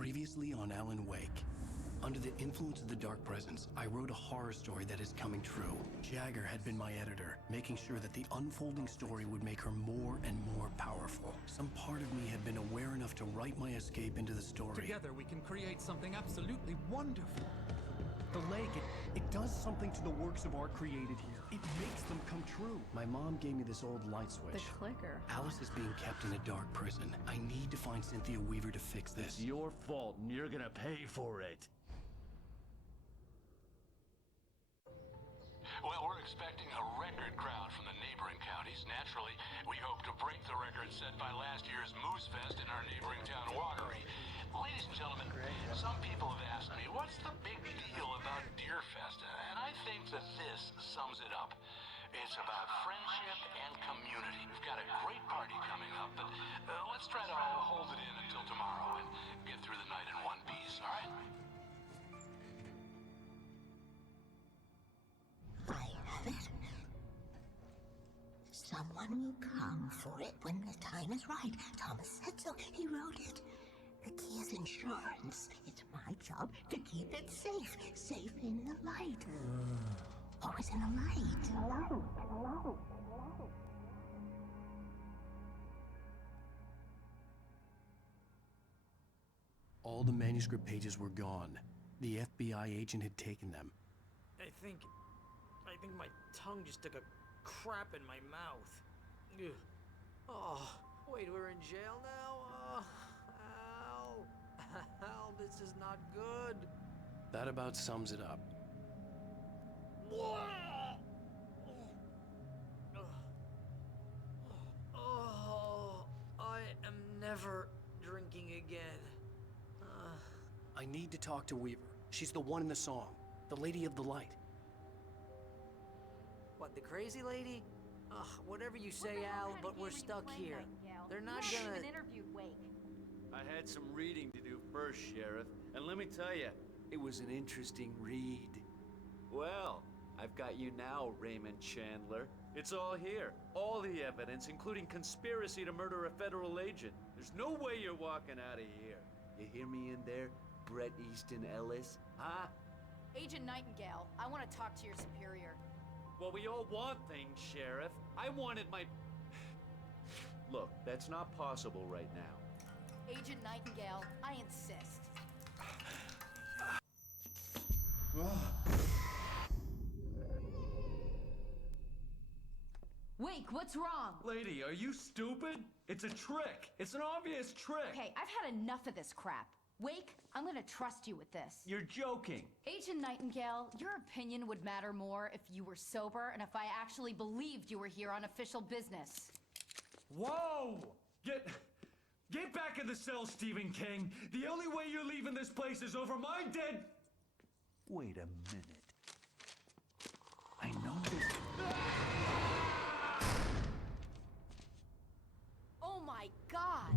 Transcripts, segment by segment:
Previously on Alan Wake. Under the influence of the dark presence, I wrote a horror story that is coming true. Jagger had been my editor, making sure that the unfolding story would make her more and more powerful. Some part of me had been aware enough to write my escape into the story. Together we can create something absolutely wonderful. The lake, it does something to the works of art created here. It makes them come true. My mom gave me this old light switch. The clicker. Alice is being kept in a dark prison. I need to find Cynthia Weaver to fix this. It's your fault, and you're gonna pay for it. Well, we're expecting a record crowd from the neighboring counties. Naturally, we hope to break the record set by last year's Moose Fest in our neighboring town, Watery. Ladies and gentlemen, some people have asked me, what's the big deal about Deer Fest? And I think that this sums it up. It's about friendship and community. We've got a great party coming up, but let's try to hold it in until tomorrow and get through the night in one piece, all right? I have it. Someone will come for it when the time is right. Thomas said so. He wrote it. The key is insurance. It's my job to keep it safe. Safe in the light. Always in the light. All the manuscript pages were gone. The FBI agent had taken them. I think my tongue just took a crap in my mouth. Ugh. Oh, wait, we're in jail now? Al, this is not good. That about sums it up. Oh, I am never drinking again. I need to talk to Weaver. She's the one in the song. The Lady of the Light. What, the crazy lady? Ugh, whatever you say, Al, but we're stuck here. They're not gonna... interviewed Wake. I had some reading to do first, Sheriff, and let me tell you, it was an interesting read. Well, I've got you now, Raymond Chandler. It's all here. All the evidence, including conspiracy to murder a federal agent. There's no way you're walking out of here. You hear me in there, Bret Easton Ellis? Huh? Agent Nightingale, I want to talk to your superior. Well, we all want things, Sheriff. I wanted my... Look, that's not possible right now. Agent Nightingale, I insist. Wake, what's wrong? Lady, are you stupid? It's a trick. It's an obvious trick. Okay, I've had enough of this crap. Wake, I'm gonna trust you with this. You're joking. Agent Nightingale, your opinion would matter more if you were sober and if I actually believed you were here on official business. Whoa! Get back in the cell, Stephen King. The only way you're leaving this place is over my dead... Wait a minute. I know this... Oh my God!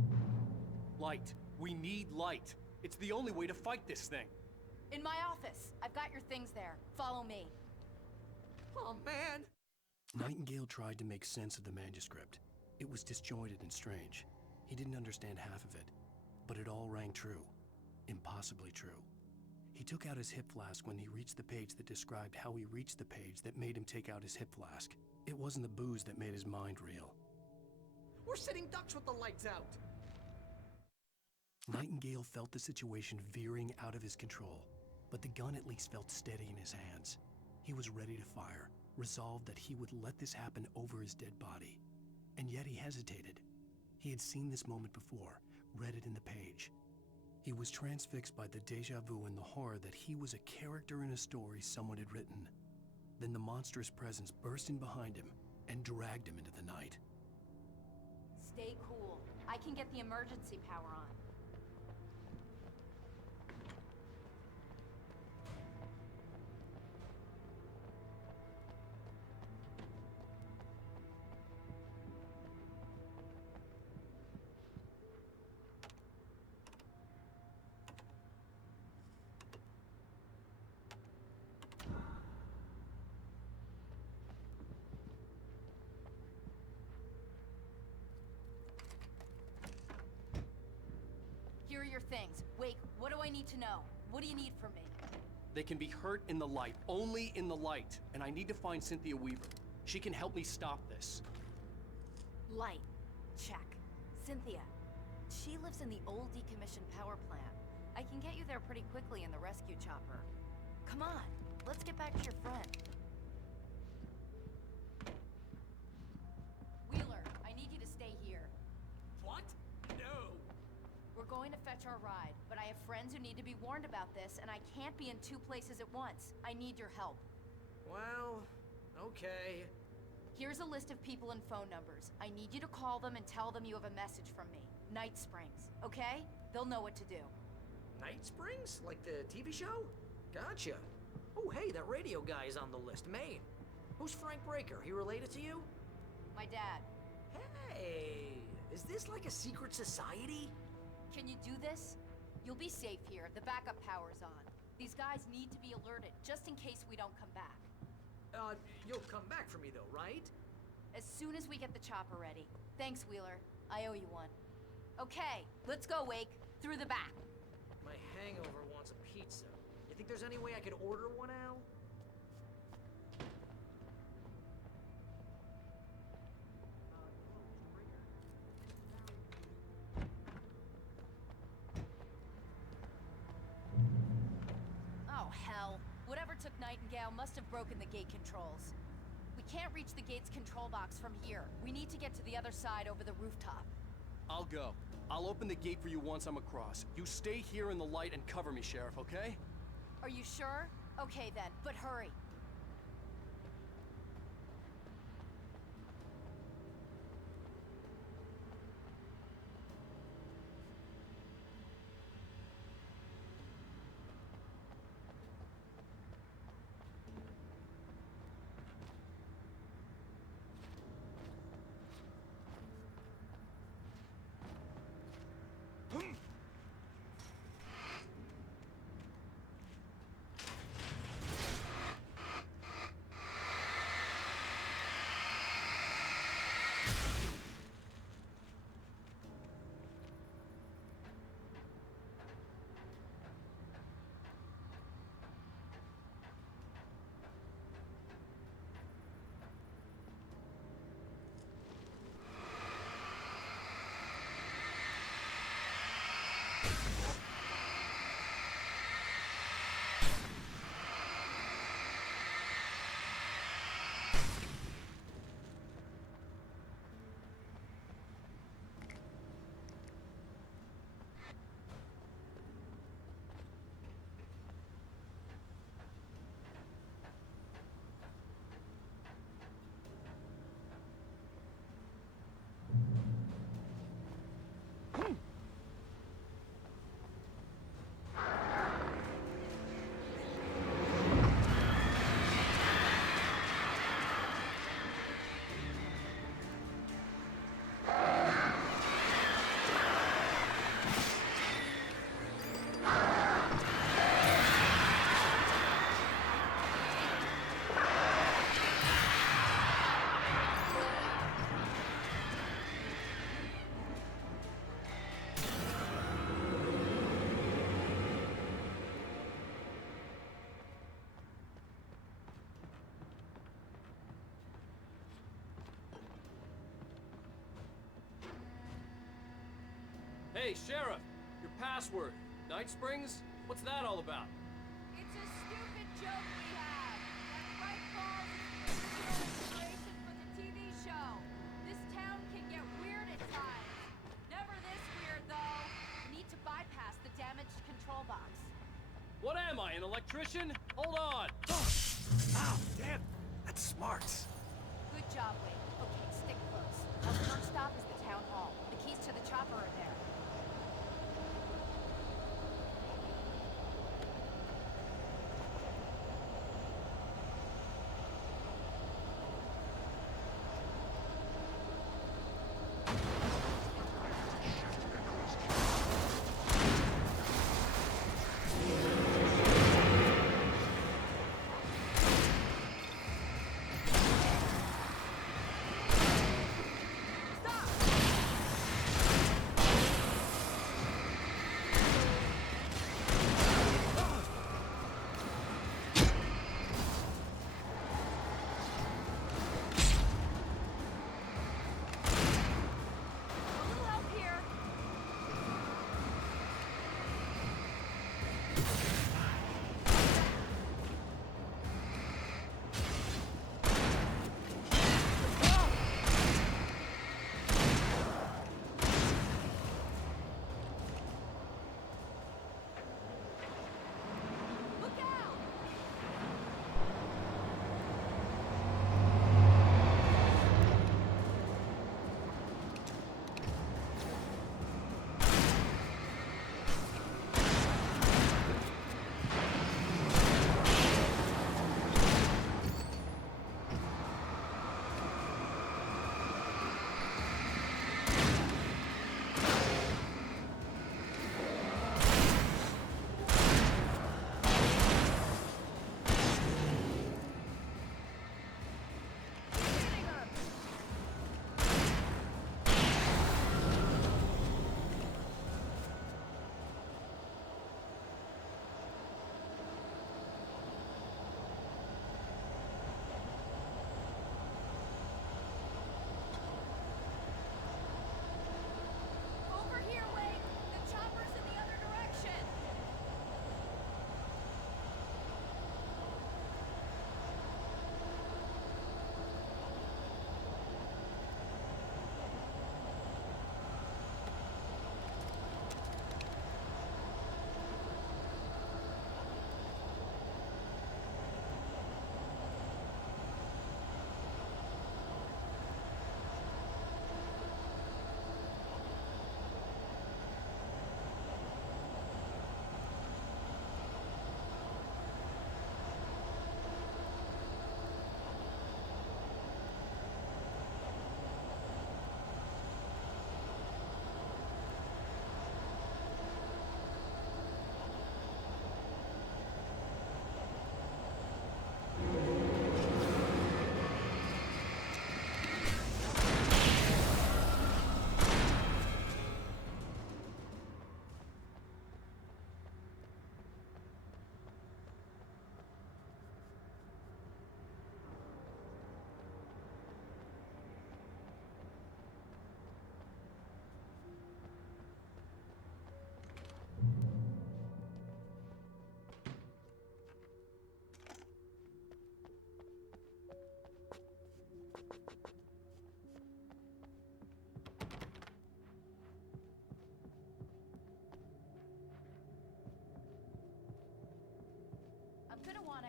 Light. We need light. It's the only way to fight this thing. In my office. I've got your things there. Follow me. Oh, man! Nightingale tried to make sense of the manuscript. It was disjointed and strange. He didn't understand half of it, but it all rang true. Impossibly true. He took out his hip flask when he reached the page that described how he reached the page that made him take out his hip flask. It wasn't the booze that made his mind reel. We're sitting ducks with the lights out! Nightingale felt the situation veering out of his control, but the gun at least felt steady in his hands. He was ready to fire, resolved that he would let this happen over his dead body. And yet he hesitated. He had seen this moment before, read it in the page. He was transfixed by the déjà vu and the horror that he was a character in a story someone had written. Then the monstrous presence burst in behind him and dragged him into the night. Stay cool. I can get the emergency power on. Here are your things. Wake, what do I need to know? What do you need from me? They can be hurt in the light, only in the light. And I need to find Cynthia Weaver. She can help me stop this. Light. Check. Cynthia. She lives in the old decommissioned power plant. I can get you there pretty quickly in the rescue chopper. Come on, let's get back to your friend. Wheeler, I need you to stay here. What? No. We're going to fetch our ride, but I have friends who need to be warned about this, and I can't be in two places at once. I need your help. Well, okay. Here's a list of people and phone numbers. I need you to call them and tell them you have a message from me. Night Springs, okay? They'll know what to do. Night Springs? Like the TV show? Gotcha. Oh, hey, that radio guy is on the list. Maine. Who's Frank Breaker? He related to you? My dad. Hey, is this like a secret society? Can you do this? You'll be safe here. The backup power's on. These guys need to be alerted, just in case we don't come back. You'll come back for me though, right? As soon as we get the chopper ready. Thanks, Wheeler. I owe you one. Okay, let's go, Wake. Through the back. My hangover wants a pizza. You think there's any way I could order one, Al? Oh, hell. Whatever took Nightingale must have broken the gate controls. We can't reach the gate's control box from here. We need to get to the other side over the rooftop. I'll go. I'll open the gate for you once I'm across. You stay here in the light and cover me, Sheriff, okay? Are you sure? Okay then, but hurry. Hey, Sheriff! Your password. Night Springs? What's that all about? It's a stupid joke we have. That Braight Fallz is the original inspiration for the TV show. This town can get weird at times. Never this weird, though. We need to bypass the damaged control box. What am I, an electrician? Hold on! Ow, damn! That's smart. Good job, Wake. Okay, stick close. Our first stop is the town hall. The keys to the chopper are there.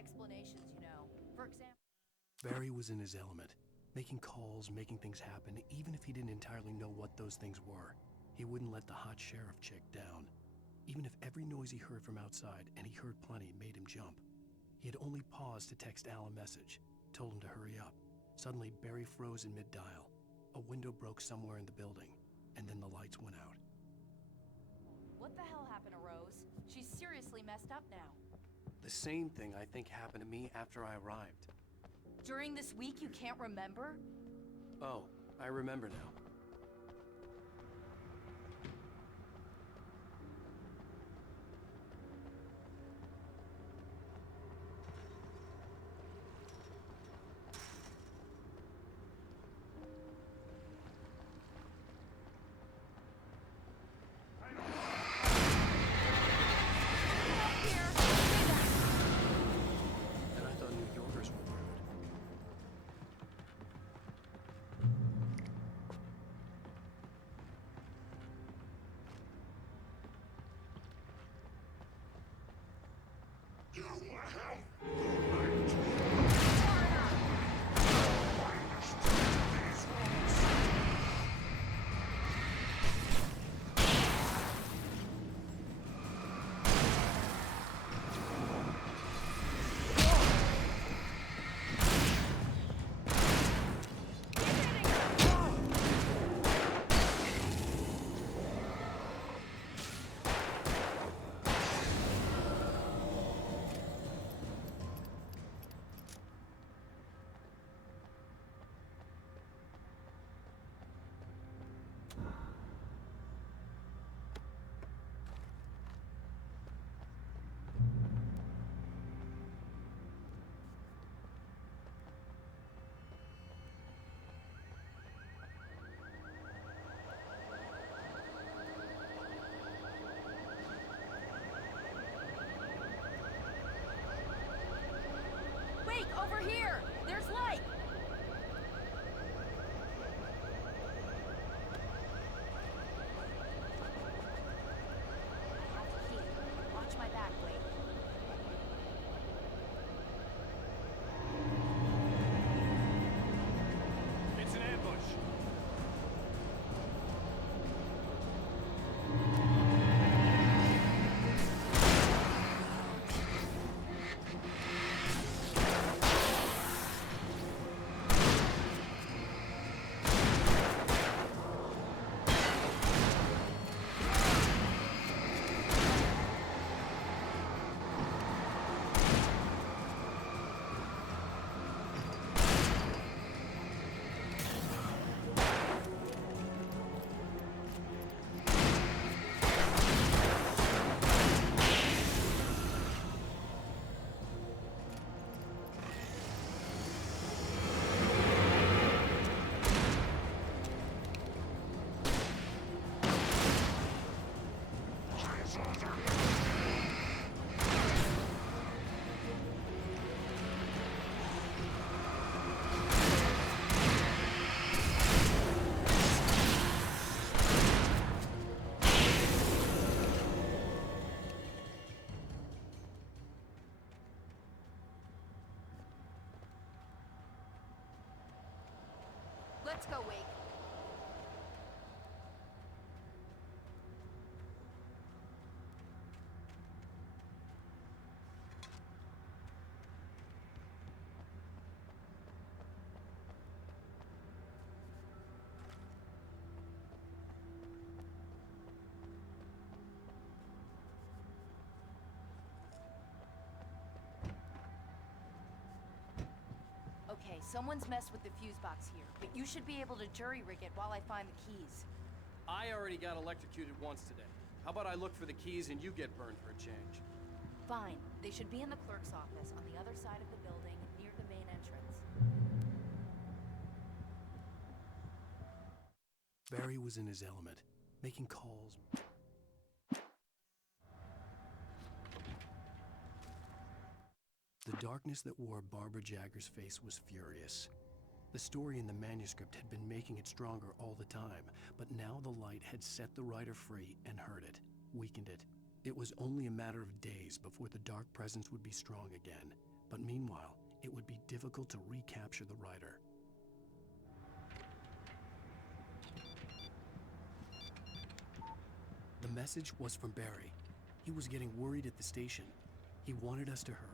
explanations, you know. For example... Barry was in his element, making calls, making things happen, even if he didn't entirely know what those things were. He wouldn't let the hot sheriff chick down. Even if every noise he heard from outside, and he heard plenty, made him jump. He had only paused to text Al a message, told him to hurry up. Suddenly, Barry froze in mid-dial. A window broke somewhere in the building, and then the lights went out. What the hell happened to Rose? She's seriously messed up now. The same thing I think happened to me after I arrived. During this week, you can't remember? Oh, I remember now. And I thought New Yorkers were rude. Wake, over here! There's light! I have the key. Watch my back, Wake. It's an ambush. Let's go, Wake. Okay, someone's messed with the fuse box here, but you should be able to jury-rig it while I find the keys. I already got electrocuted once today. How about I look for the keys and you get burned for a change? Fine. They should be in the clerk's office on the other side of the building, near the main entrance. Barry was in his element, making calls. The darkness that wore Barbara Jagger's face was furious. The story in the manuscript had been making it stronger all the time, but now the light had set the writer free and hurt it, weakened it. It was only a matter of days before the dark presence would be strong again. But meanwhile, it would be difficult to recapture the writer. The message was from Barry. He was getting worried at the station. He wanted us to hurry.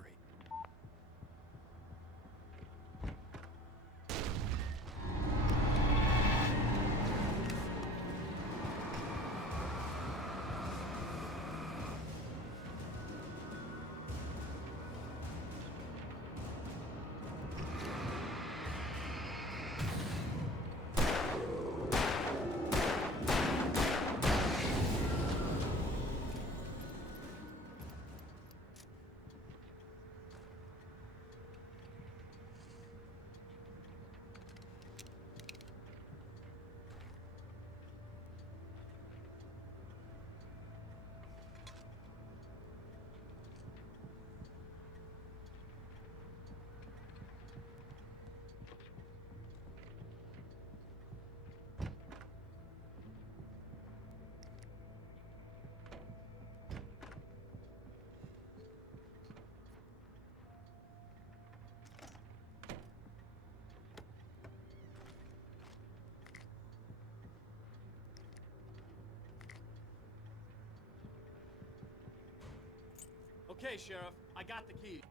Okay, Sheriff, I got the key.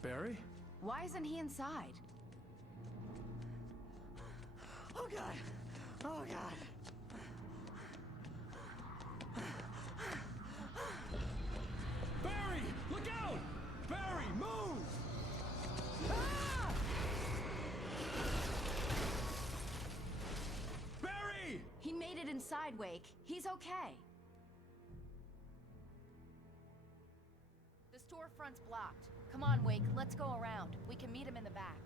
Barry? Why isn't he inside? Oh god! Oh god! Barry! Look out! Barry, move! Ah! Barry! He made it inside, Wake. He's okay. The storefront's blocked. Come on, Wake, let's go around. We can meet him in the back.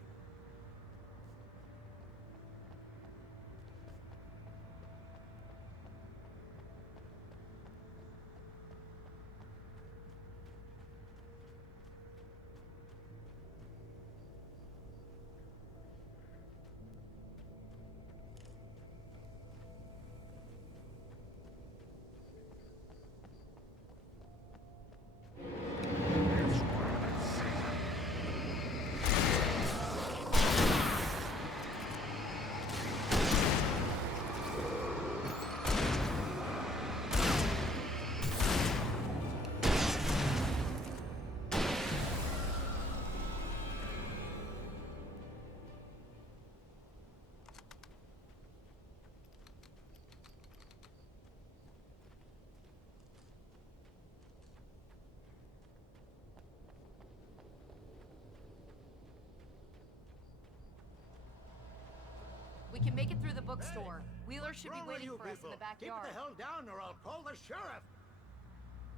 We can make it through the bookstore. Wheeler should be waiting for us in the backyard. Keep the hell down or I'll call the sheriff.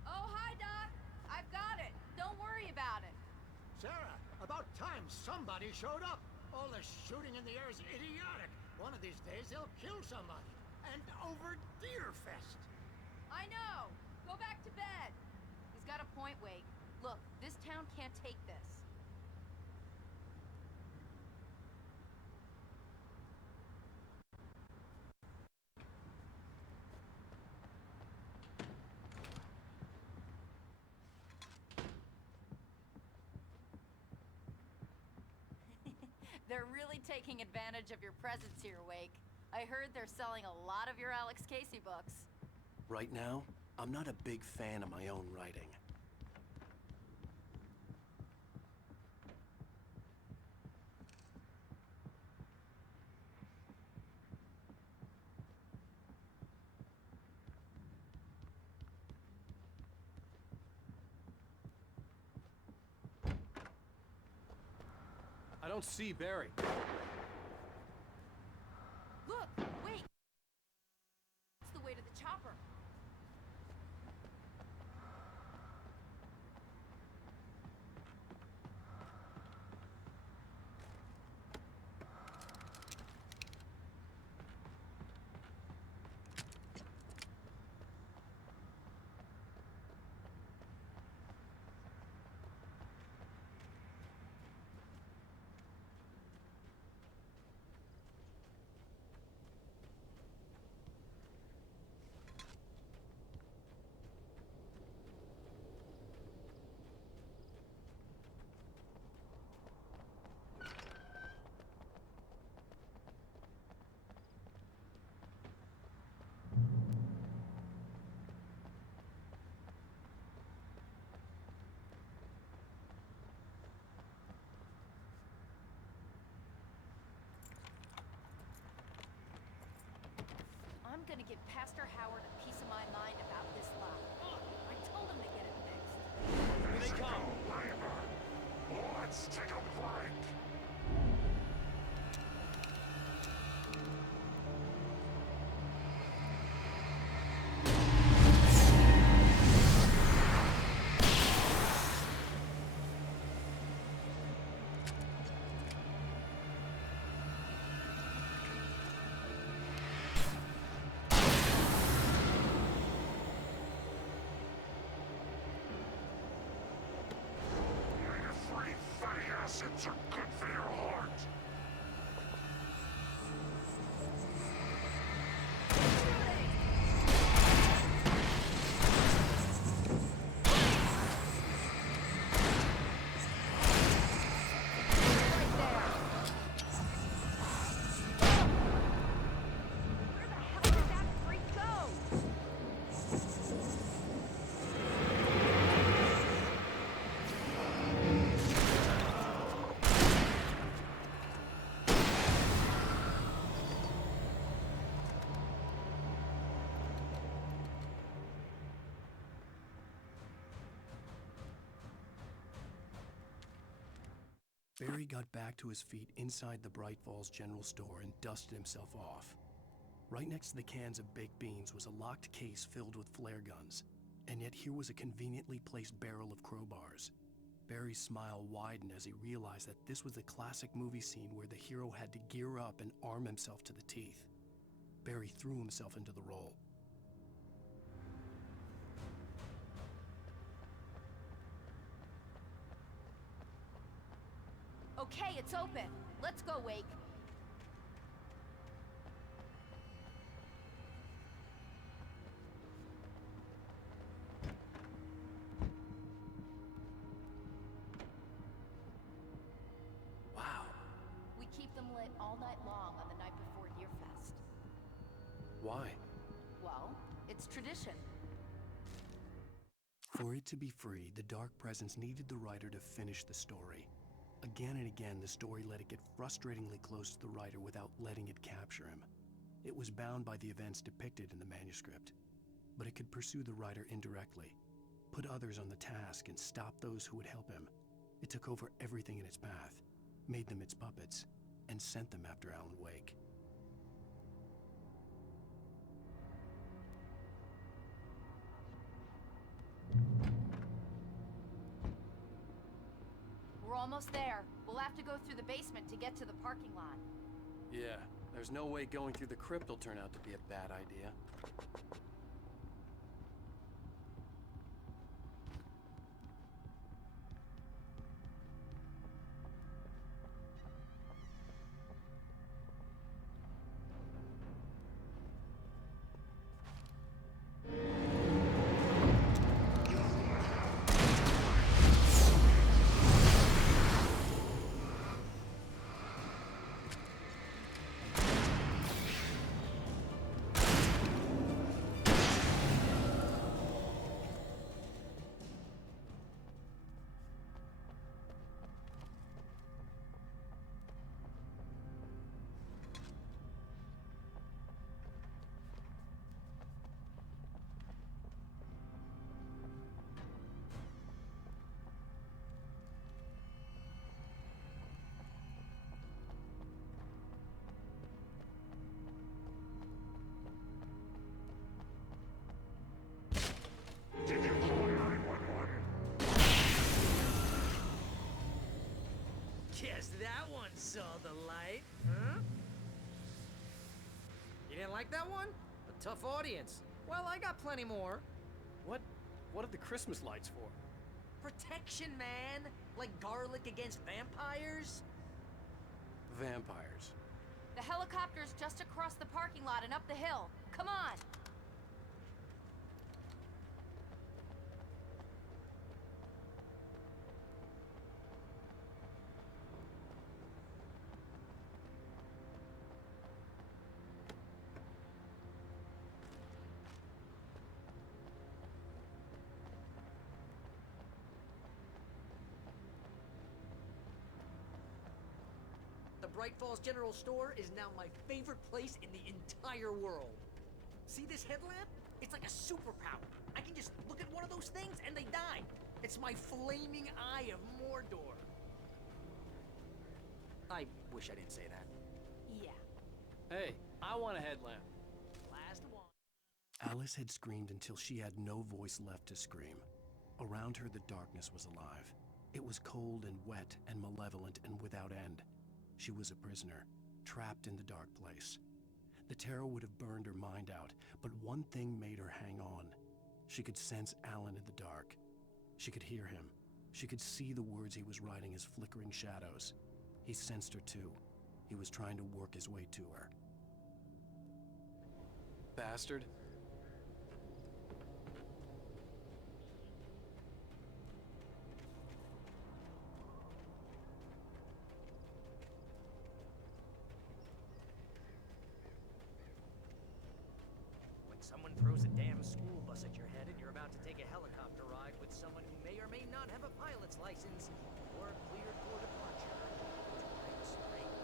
Oh, hi, Doc. I've got it. Don't worry about it. Sarah, about time somebody showed up. All the shooting in the air is idiotic. One of these days they'll kill somebody. And over Deerfest. I know. Go back to bed. He's got a point, Wake. Look, this town can't take this. They're really taking advantage of your presence here, Wake. I heard they're selling a lot of your Alex Casey books. Right now, I'm not a big fan of my own writing. I don't see Barry. Look, wait! It's the way to the chopper. give Pastor Howard a piece of my mind about this lot. I told him to get it fixed. Here they come! Let's take a break! Acids are good for your heart. Barry got back to his feet inside the Braight Fall's general store and dusted himself off. Right next to the cans of baked beans was a locked case filled with flare guns, and yet here was a conveniently placed barrel of crowbars. Barry's smile widened as he realized that this was the classic movie scene where the hero had to gear up and arm himself to the teeth. Barry threw himself into the role. Okay, it's open. Let's go, Wake. Wow. We keep them lit all night long on the night before Deerfest. Why? Well, it's tradition. For it to be free, the Dark Presence needed the writer to finish the story. Again and again, the story let it get frustratingly close to the writer without letting it capture him. It was bound by the events depicted in the manuscript, but it could pursue the writer indirectly, put others on the task, and stop those who would help him. It took over everything in its path, made them its puppets, and sent them after Alan Wake. We're almost there. We'll have to go through the basement to get to the parking lot. Yeah, there's no way going through the crypt will turn out to be a bad idea. Did you call 911? Guess that one saw the light, huh? You didn't like that one? A tough audience. Well, I got plenty more. What are the Christmas lights for? Protection, man! Like garlic against vampires? Vampires. The helicopter's just across the parking lot and up the hill. Come on! The Braight Fall's General Store is now my favorite place in the entire world. See this headlamp? It's like a superpower. I can just look at one of those things and they die. It's my flaming eye of Mordor. I wish I didn't say that. Yeah. Hey, I want a headlamp. Last one. Alice had screamed until she had no voice left to scream. Around her, the darkness was alive. It was cold and wet and malevolent and without end. She was a prisoner, trapped in the dark place. The terror would have burned her mind out, but one thing made her hang on. She could sense Alan in the dark. She could hear him. She could see the words he was writing as flickering shadows. He sensed her too. He was trying to work his way to her. Bastard. When someone throws a damn school bus at your head and you're about to take a helicopter ride with someone who may or may not have a pilot's license or cleared for departure, time's springs.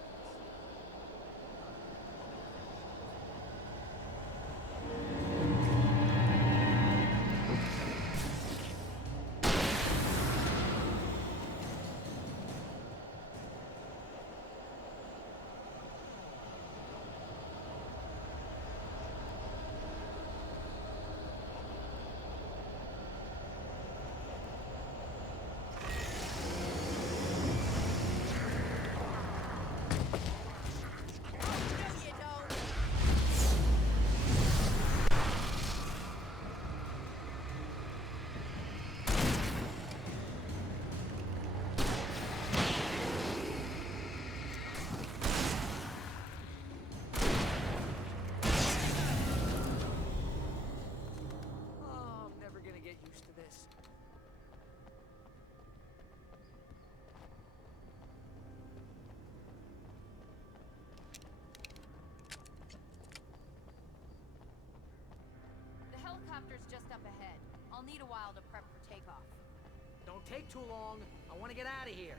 Helicopter's just up ahead. I'll need a while to prep for takeoff. Don't take too long. I want to get out of here.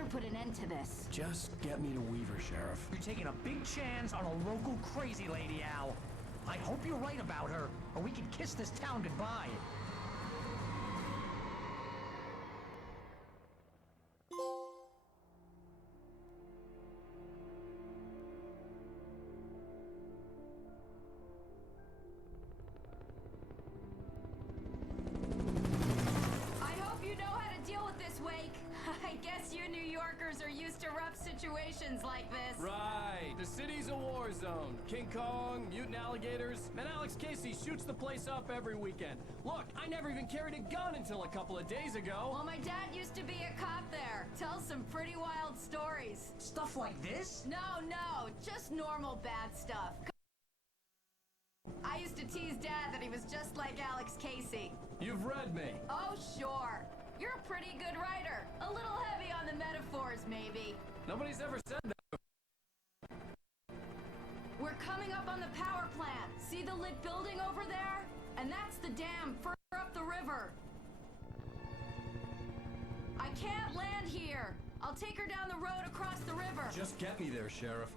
better put an end to this. Just get me to Weaver, Sheriff. You're taking a big chance on a local crazy lady, Al. I hope you're right about her, or we can kiss this town goodbye. I guess you New Yorkers are used to rough situations like this. Right. The city's a war zone. King Kong, mutant alligators, and Alex Casey shoots the place up every weekend. Look, I never even carried a gun until a couple of days ago. Well, my dad used to be a cop there. Tells some pretty wild stories. Stuff like this? No, just normal bad stuff. I used to tease Dad that he was just like Alex Casey. You've read me. Oh, sure. You're a pretty good writer. A little heavy on the metaphors, maybe. Nobody's ever said that. We're coming up on the power plant. See the lit building over there? And that's the dam further up the river. I can't land here. I'll take her down the road across the river. Just get me there, Sheriff.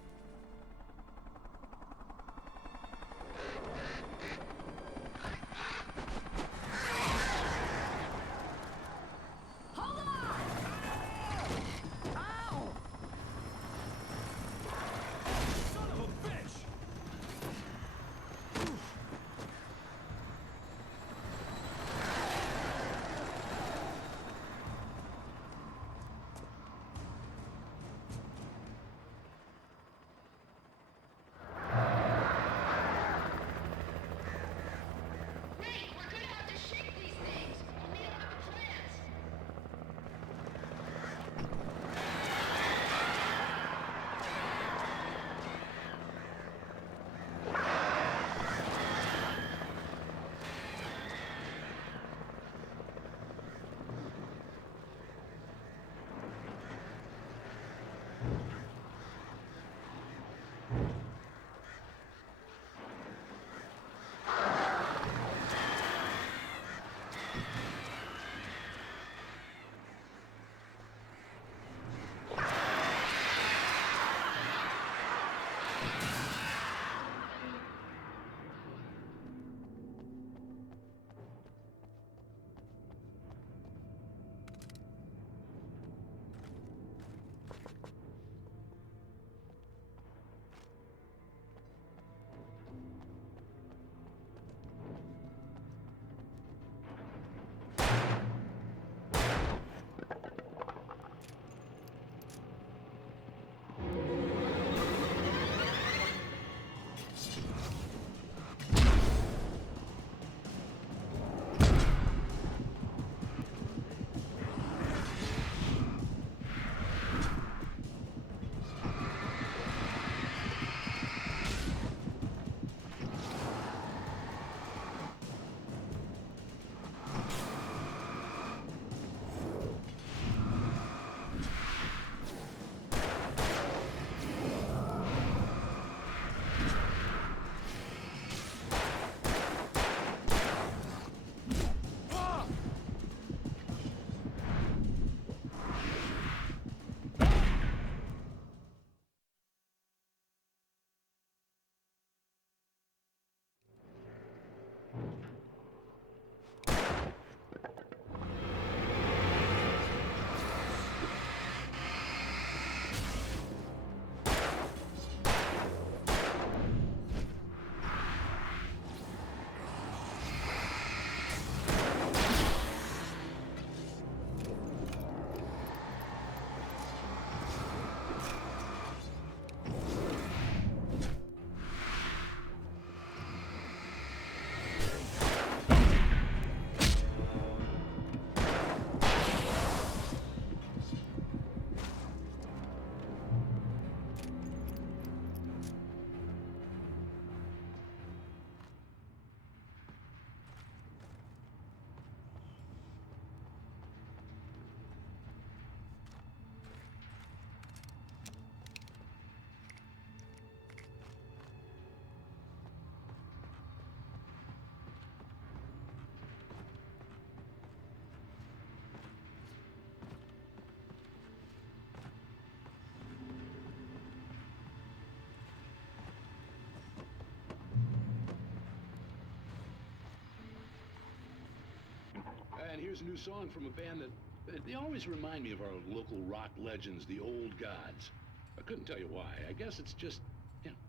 here's a new song from a band that they always remind me of our local rock legends, the Old Gods. I couldn't tell you why. I guess it's just,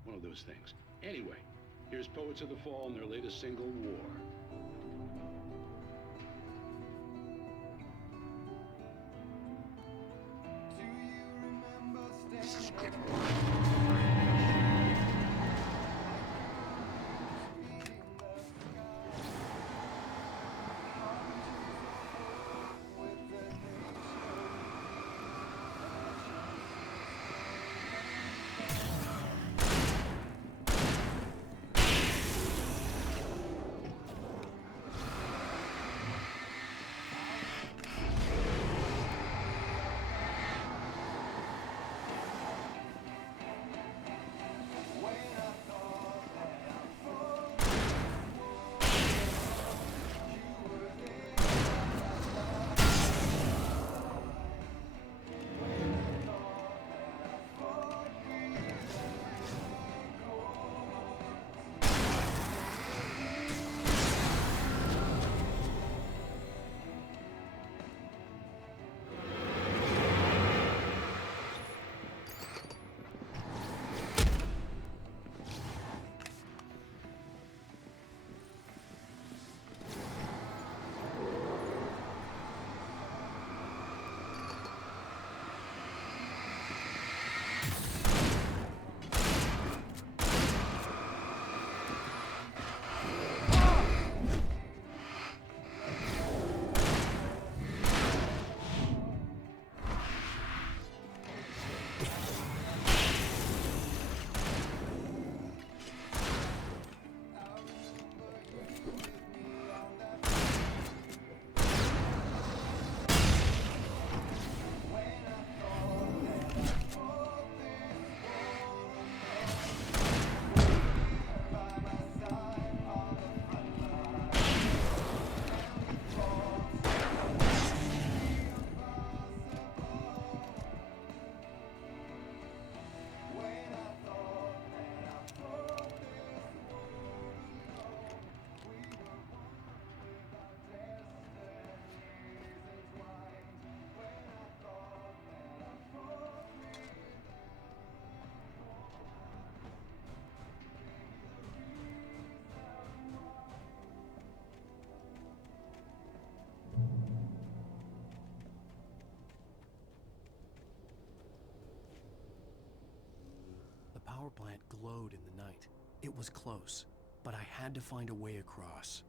one of those things. Anyway, here's Poets of the Fall and their latest single, War. This is good. The power plant glowed in the night. It was close, but I had to find a way across.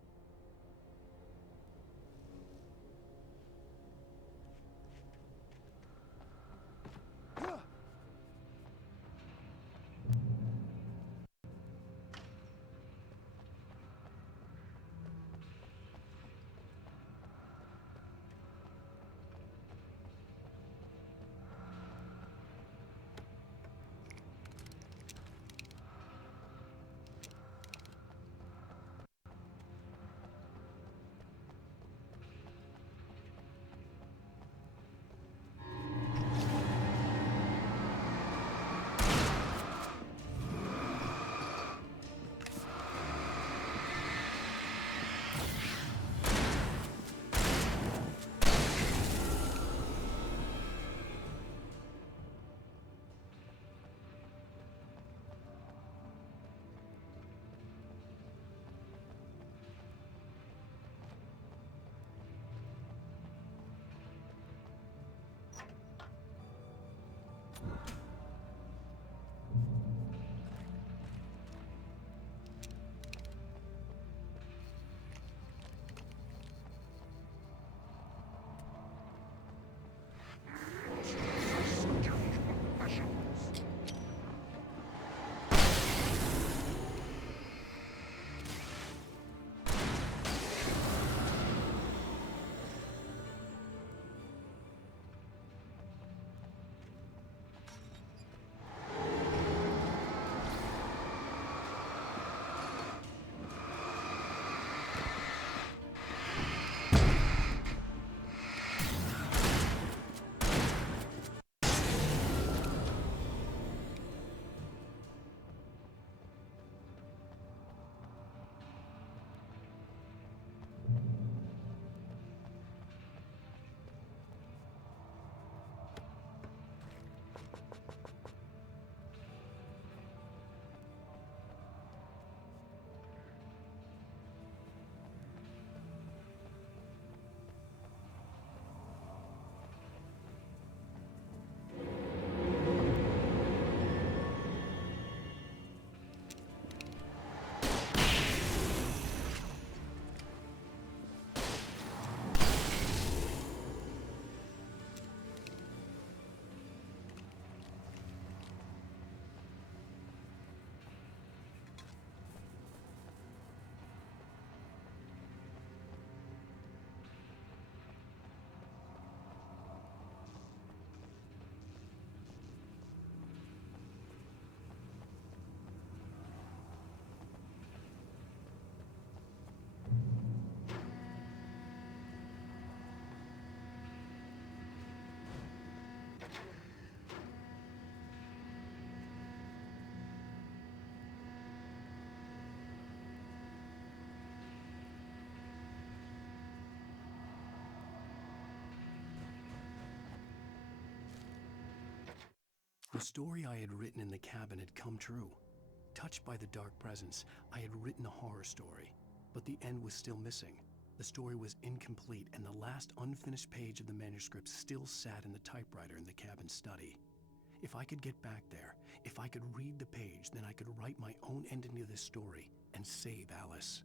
The story I had written in the cabin had come true. Touched by the dark presence, I had written a horror story, but the end was still missing. The story was incomplete, and the last unfinished page of the manuscript still sat in the typewriter in the cabin study. If I could get back there, if I could read the page, then I could write my own ending to this story and save Alice.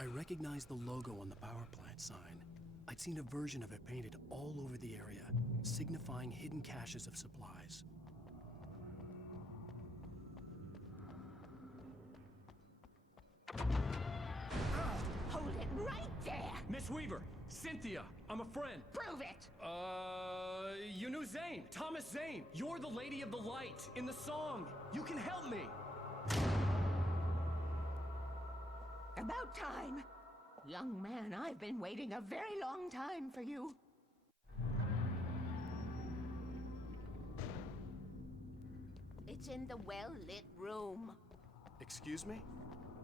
I recognized the logo on the power plant sign. I'd seen a version of it painted all over the area, signifying hidden caches of supplies. Hold it right there! Miss Weaver, Cynthia, I'm a friend. Prove it! You knew Zane, Thomas Zane. You're the Lady of the Light in the song. You can help me. About time. Young man, I've been waiting a very long time for you. It's in the well-lit room. Excuse me?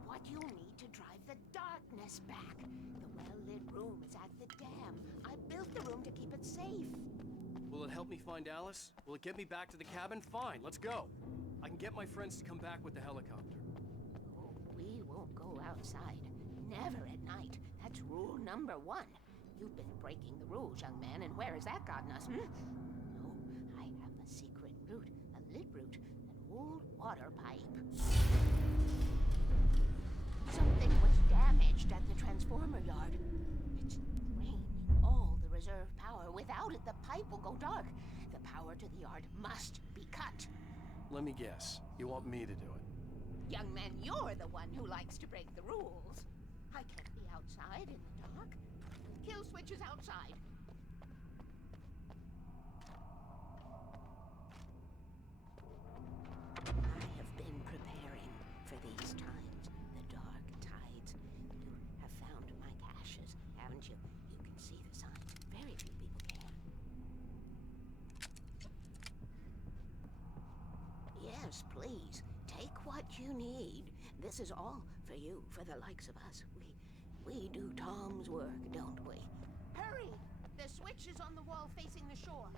What you'll need to drive the darkness back. The well-lit room is at the dam. I built the room to keep it safe. Will it help me find Alice? Will it get me back to the cabin? Fine, let's go. I can get my friends to come back with the helicopter. Oh, we won't go outside. Never at night. That's rule number 1. You've been breaking the rules, young man, and where has that gotten us, No, I have a secret route, a lit route, an old water pipe. Something was damaged at the transformer yard. It's draining all the reserve power. Without it, the pipe will go dark. The power to the yard must be cut. Let me guess. You want me to do it? Young man, you're the one who likes to break the rules. I can't be outside in the dark. Kill switch is outside. I have been preparing for these times. The dark tides. You have found my caches, haven't you? You can see the signs. Very few people can. Yes, please. Take what you need. This is all for you, for the likes of us. We do Tom's work, don't we? Hurry! The switch is on the wall facing the shore.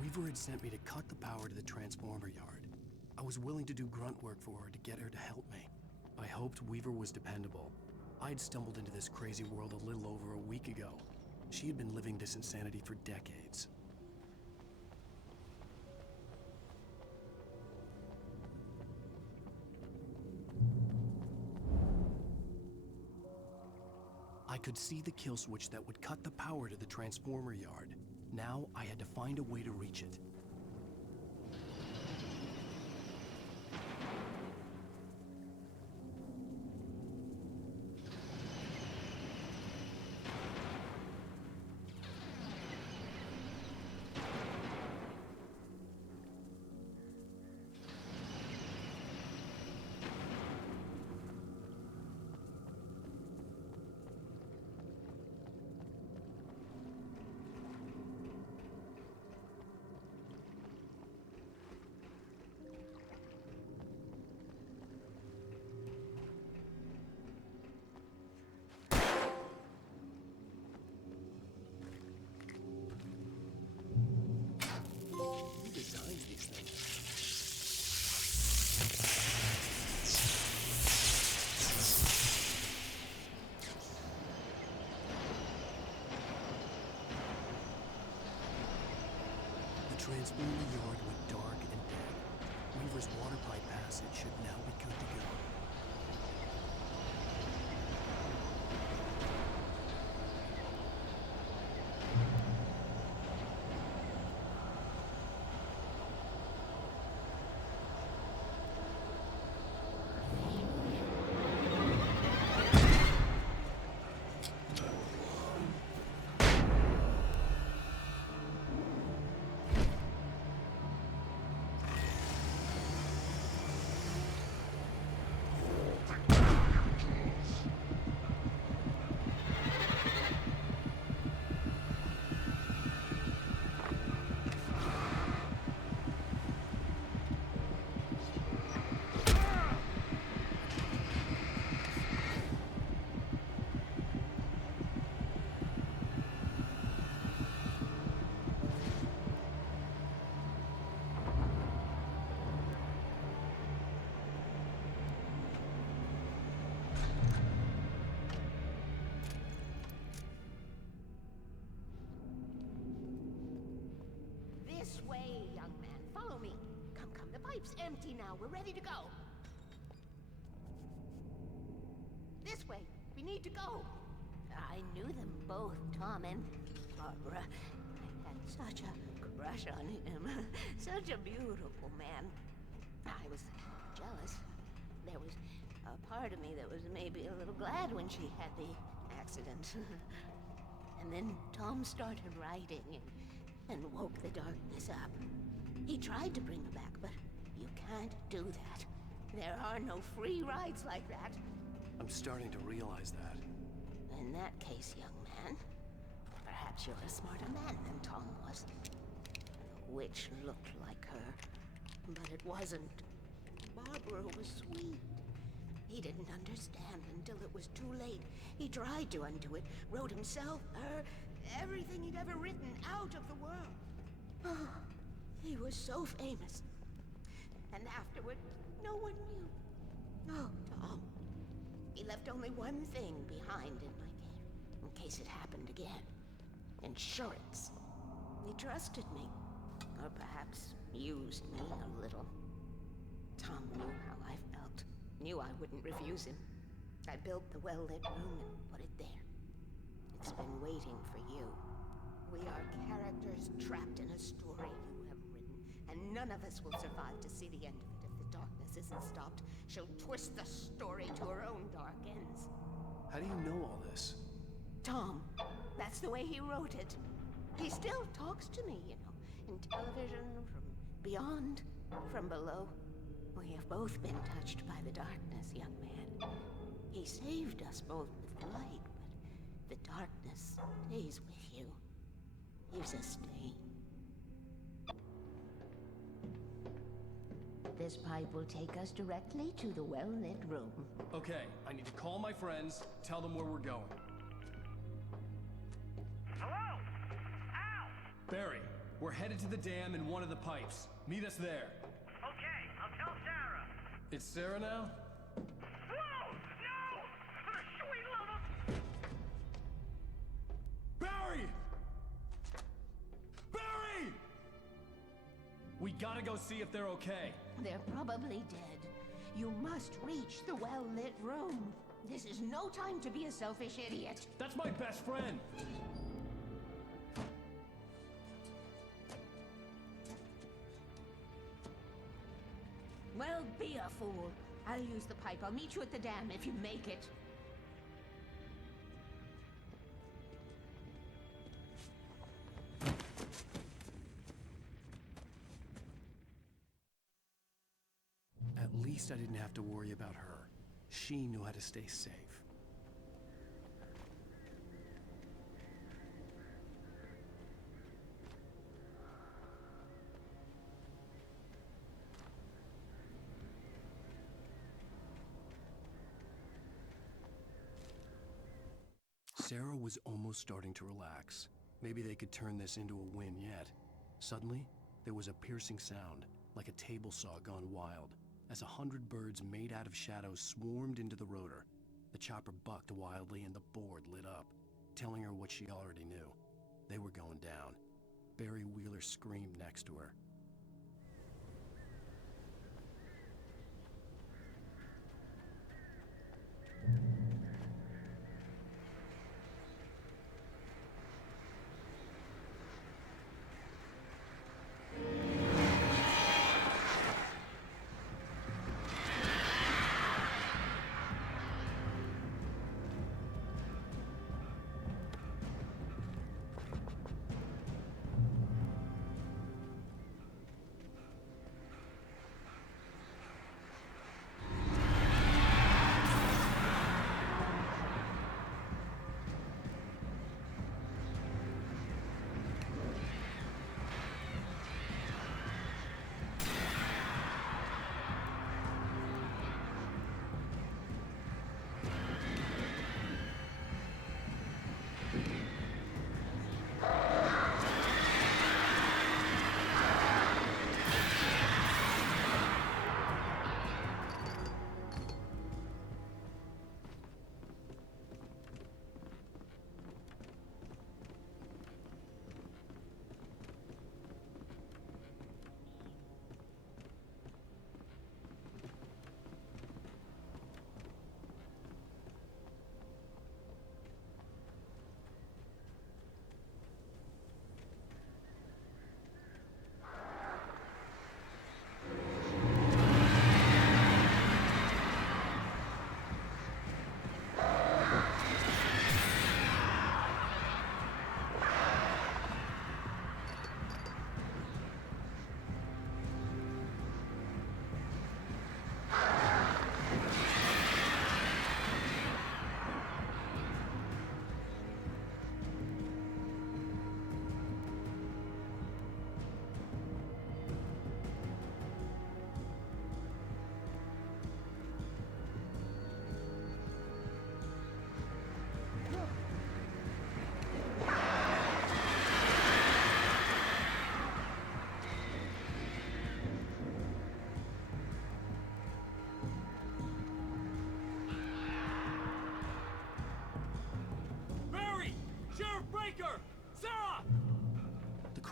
Weaver had sent me to cut the power to the transformer yard. I was willing to do grunt work for her to get her to help me. I hoped Weaver was dependable. I'd stumbled into this crazy world a little over a week ago. She had been living this insanity for decades. I could see the kill switch that would cut the power to the transformer yard. Now I had to find a way to reach it. The transformer yard went dark and dead. Weaver's water pipe passage should now be good to go. way, young man. Follow me. Come, come. The pipe's empty now. We're ready to go. This way. We need to go. I knew them both, Tom and Barbara. I had such a crush on him. Such a beautiful man. I was jealous. There was a part of me that was maybe a little glad when she had the accident. And then Tom started writing and woke the darkness up. He tried to bring her back, but you can't do that. There are no free rides like that. I'm starting to realize that. In that case, young man, perhaps you're a smarter man than Tom was. The witch looked like her, but it wasn't. Barbara was sweet. He didn't understand until it was too late. He tried to undo it, wrote himself, her, everything he'd ever written out of the world. Oh, he was so famous. And afterward, no one knew. Oh, Tom. He left only one thing behind in my care, in case it happened again. Insurance. He trusted me. Or perhaps used me a little. Tom knew how I felt. Knew I wouldn't refuse him. I built the well-lit room and put it there. It's been waiting for you. We are characters trapped in a story you have written, and none of us will survive to see the end of it if the darkness isn't stopped. She'll twist the story to her own dark ends. How do you know all this? Tom, that's the way he wrote it. He still talks to me, you know, in television, from beyond, from below. We have both been touched by the darkness, young man. He saved us both with the light, but the darkness stays with you. Leaves a stain. This pipe will take us directly to the well-lit room. Okay, I need to call my friends, tell them where we're going. Hello? Al! Barry, we're headed to the dam in one of the pipes. Meet us there. Okay, I'll tell Sarah. It's Sarah now? Whoa! No! For the sweet love of... Barry! Barry! We gotta go see if they're okay. They're probably dead. You must reach the well-lit room. This is no time to be a selfish idiot. That's my best friend. Well, be a fool. I'll use the pipe. I'll meet you at the dam if you make it. At least I didn't have to worry about her. She knew how to stay safe. Sarah was almost starting to relax. Maybe they could turn this into a win yet. Suddenly, there was a piercing sound, like a table saw gone wild, as 100 birds made out of shadows swarmed into the rotor. The chopper bucked wildly and the board lit up, telling her what she already knew. They were going down. Barry Wheeler screamed next to her.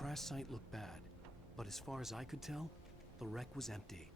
crash site looked bad, but as far as I could tell, the wreck was empty.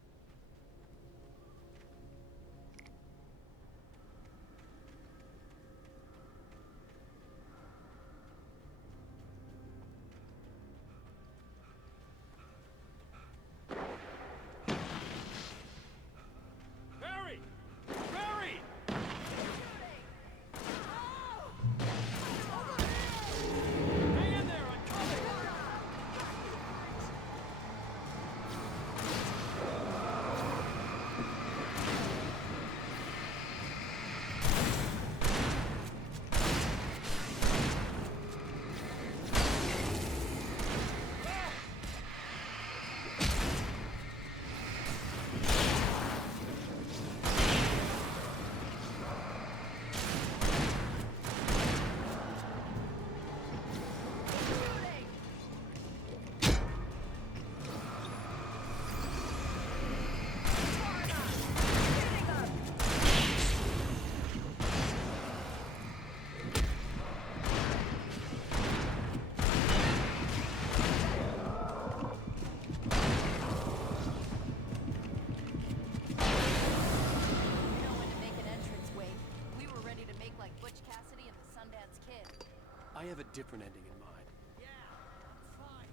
I have a different ending in mind. Yeah, fine.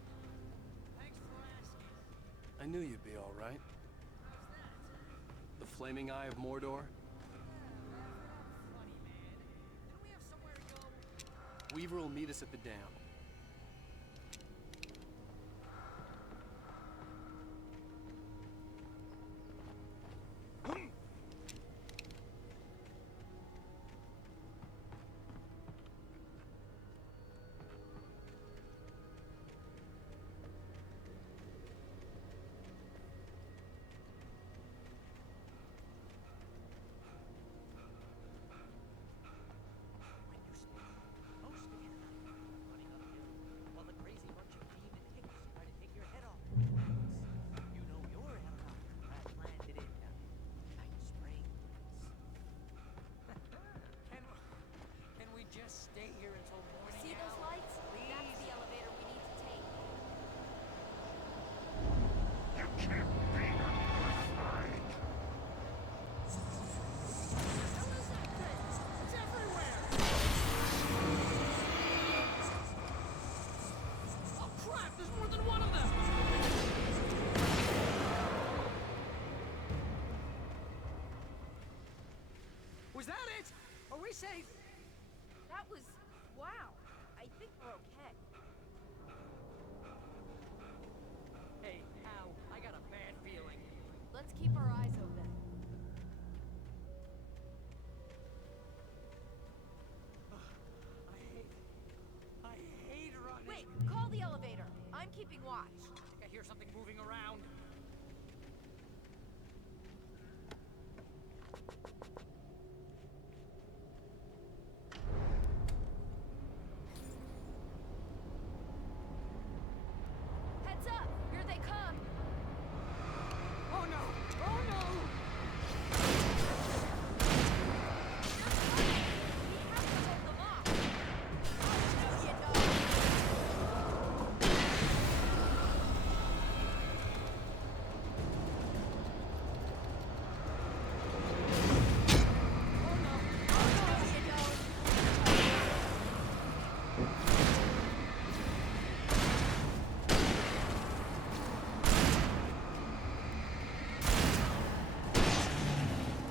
Thanks for asking. I knew you'd be all right. How's that? The flaming eye of Mordor? Funny, man. Didn't we have somewhere to go? Weaver will meet us at the dam. Stay here until morning. See those lights? That's the elevator we need to take. You can't be afraid. It's everywhere! Oh crap! There's more than one of them. Was that it? Are we safe? That was... wow. I think we're okay. Hey, Al, I got a bad feeling. Let's keep our eyes open. I hate running. Wait, call the elevator. I'm keeping watch. I think I hear something moving around. Heads up! Here they come! Oh no! Oh no! We have to hold them off. Oh, you know.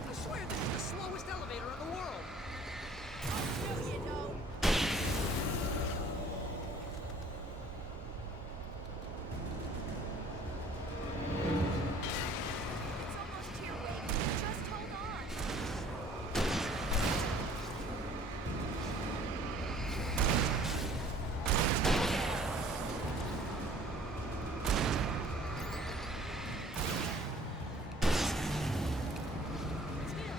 I swear this is the slowest elevator in the world! No, you don't. It's almost here, Wake. Just hold on. It's here!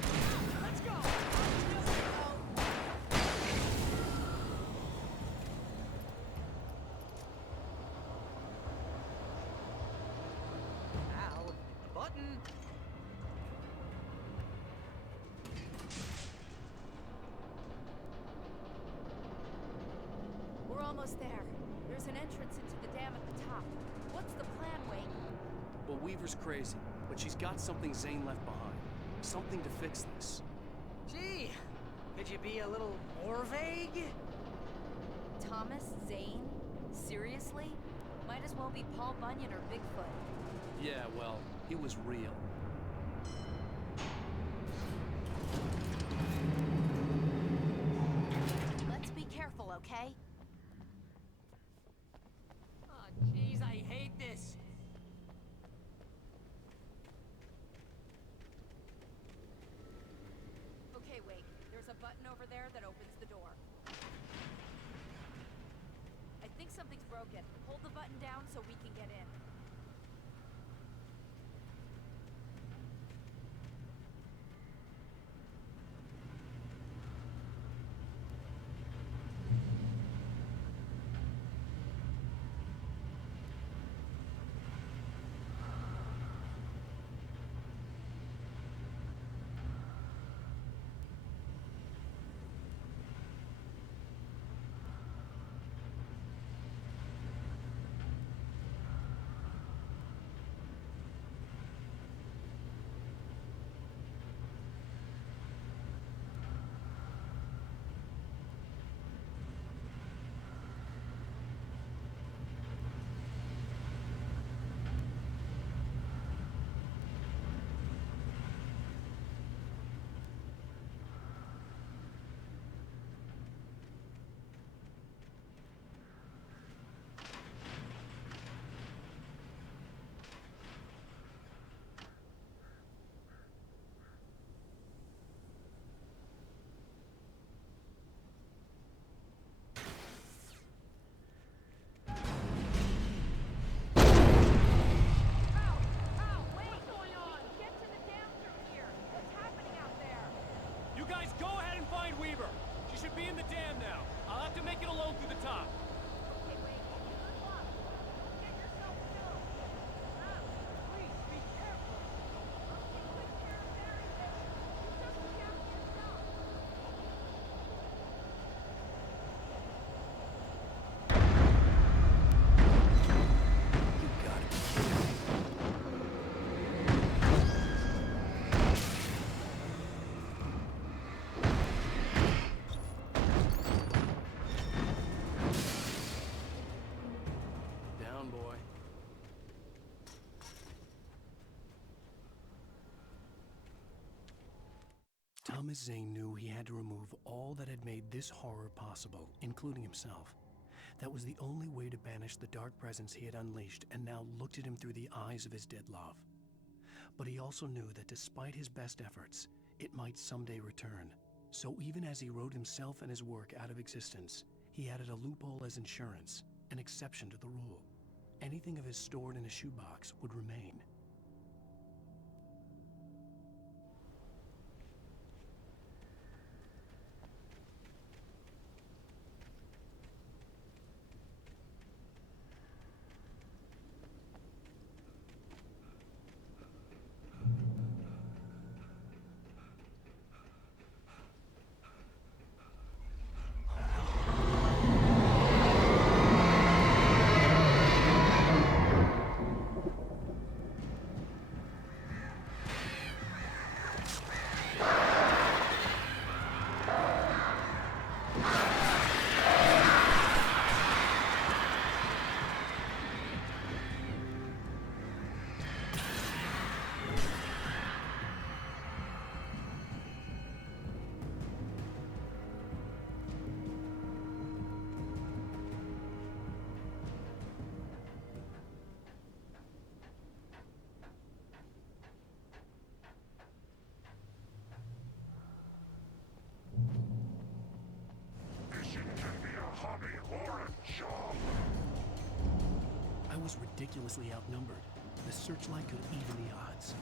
Let's go! Al, hit the button. We're almost there. There's There's an entrance into the dam at the top. What's the plan, Wake? Well, Weaver's crazy, but she's got something Zane left behind. Something to fix this. Gee, could you be a little more vague? Thomas Zane? Seriously? Might as well be Paul Bunyan or Bigfoot. Yeah, well, he was real. Let's be careful, okay? Oh, jeez, I hate this. Okay, Wake. There's a button over there that opens the door. I think something's broken. Hold the button down so we can get in. Guys, go ahead and find Weaver. She should be in the dam now. I'll have to make it alone through the top. Okay, Wake. Good luck. Get yourself killed. Please, be careful. I'll take good care of Mary, bitch. You just look after yourself. You gotta be kidding me. Down, boy. Thomas Zane knew he had to remove all that had made this horror possible, including himself. That was the only way to banish the dark presence he had unleashed and now looked at him through the eyes of his dead love. But he also knew that despite his best efforts, it might someday return. So even as he wrote himself and his work out of existence, he added a loophole as insurance, an exception to the rule. Anything of his stored in a shoebox would remain. I was ridiculously outnumbered. The searchlight could even the odds.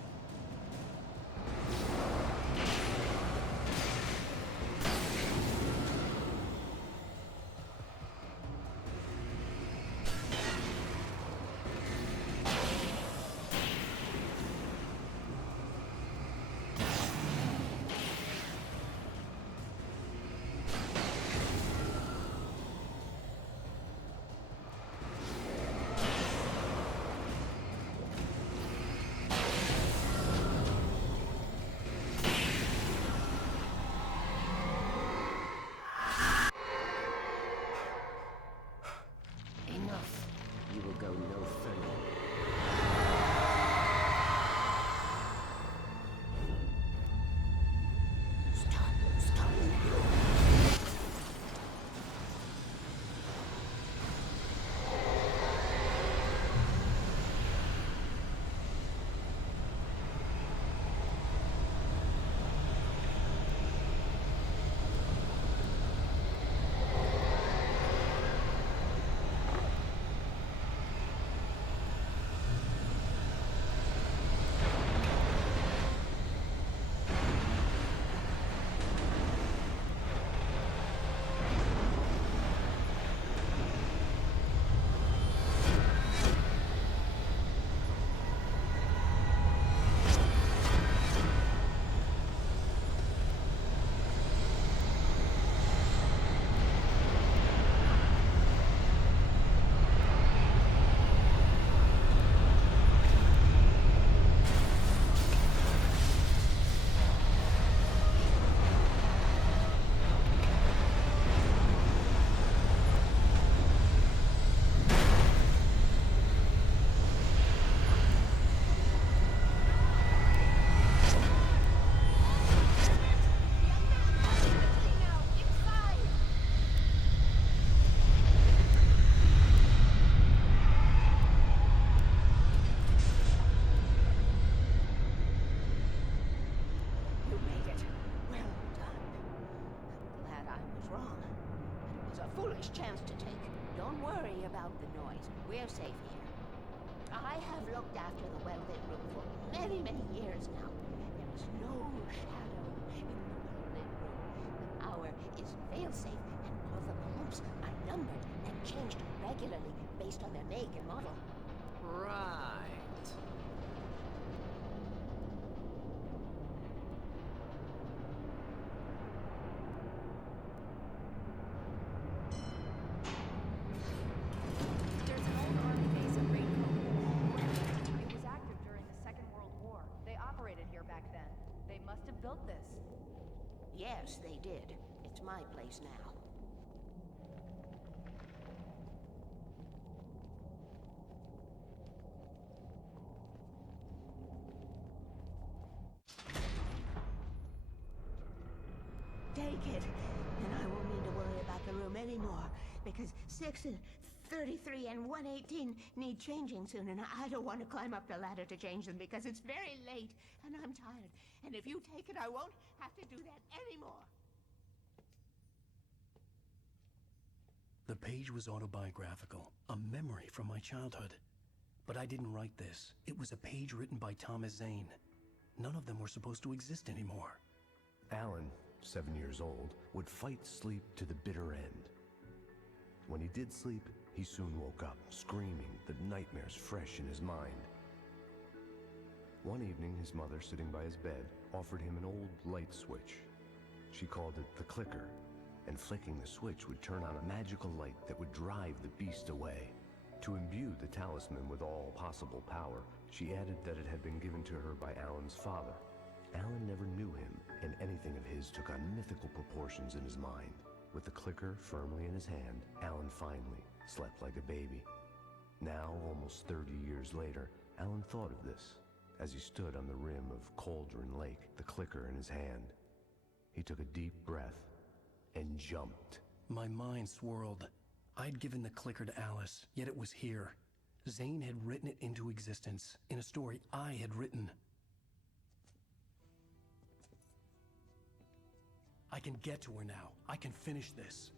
about the noise. We're safe here. I have looked after the well-lit room for many, many years now. There is no shadow in the well-lit room. The power is fail-safe, and all the bulbs are numbered and changed regularly based on their make and model. Right. There's an old army base at Raincoat. It was active during the Second World War. They operated here back then. They must have built this. Yes, they did. It's my place now. Take it, and I won't need to worry about the room anymore, because 6 and 33 and 118 need changing soon, and I don't want to climb up the ladder to change them because it's very late, and I'm tired. And if you take it, I won't have to do that anymore. The page was autobiographical, a memory from my childhood. But I didn't write this. It was a page written by Thomas Zane. None of them were supposed to exist anymore. Alan, 7 years old, would fight sleep to the bitter end. When he did sleep, he soon woke up, screaming, the nightmares fresh in his mind. One evening, his mother, sitting by his bed, offered him an old light switch. She called it the clicker, and flicking the switch would turn on a magical light that would drive the beast away. To imbue the talisman with all possible power, she added that it had been given to her by Alan's father. Alan never knew him, and anything of his took on mythical proportions in his mind. With the clicker firmly in his hand, Alan finally slept like a baby. Now, almost 30 years later, Alan thought of this as he stood on the rim of Cauldron Lake, the clicker in his hand. He took a deep breath and jumped. My mind swirled. I'd given the clicker to Alice, yet it was here. Zane had written it into existence, in a story I had written. I can get to her now. I can finish this.